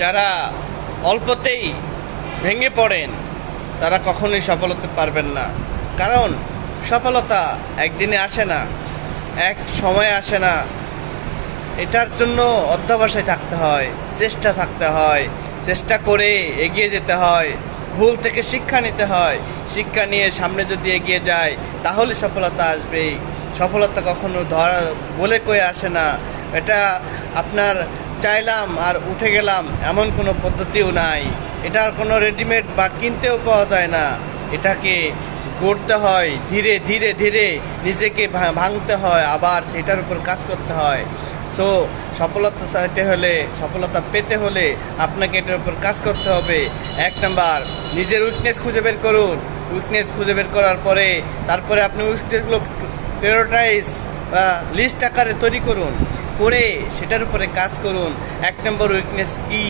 যারা অল্পতেই ভেঙে পড়েন তারা কখনোই সফল হতে পারবেন না। কারণ সফলতা একদিনে আসে না, এক সময়ে আসে না। এটার জন্য অধ্যবসায় থাকতে হয়, চেষ্টা থাকতে হয়, চেষ্টা করে এগিয়ে যেতে হয়, ভুল থেকে শিক্ষা নিতে হয়। শিক্ষা নিয়ে সামনে যদি এগিয়ে যায় তাহলে সফলতা আসবেই। সফলতা কখনো ধরা বলে কয়ে আসে না। এটা আপনার চাইলাম আর উঠে গেলাম এমন কোনো পদ্ধতিও নাই। এটার কোনো রেডিমেড বা কিনতেও পাওয়া যায় না। এটাকে গড়তে হয়, ধীরে ধীরে ধীরে নিজেকে ভাঙতে হয়, আবার সেটার উপর কাজ করতে হয়। সো সফলতা চাইতে হলে, সফলতা পেতে হলে আপনাকে এটার উপর কাজ করতে হবে। 1 নাম্বার, নিজের উইকনেস খুঁজে বের করুন। উইকনেস খুঁজে বের করার পরে তারপরে আপনি উইকনেসগুলো প্রায়োরিটাইজ বা লিস্ট আকারে তৈরি করুন, করে সেটার উপরে কাজ করুন। 1 নম্বর উইকনেস কী,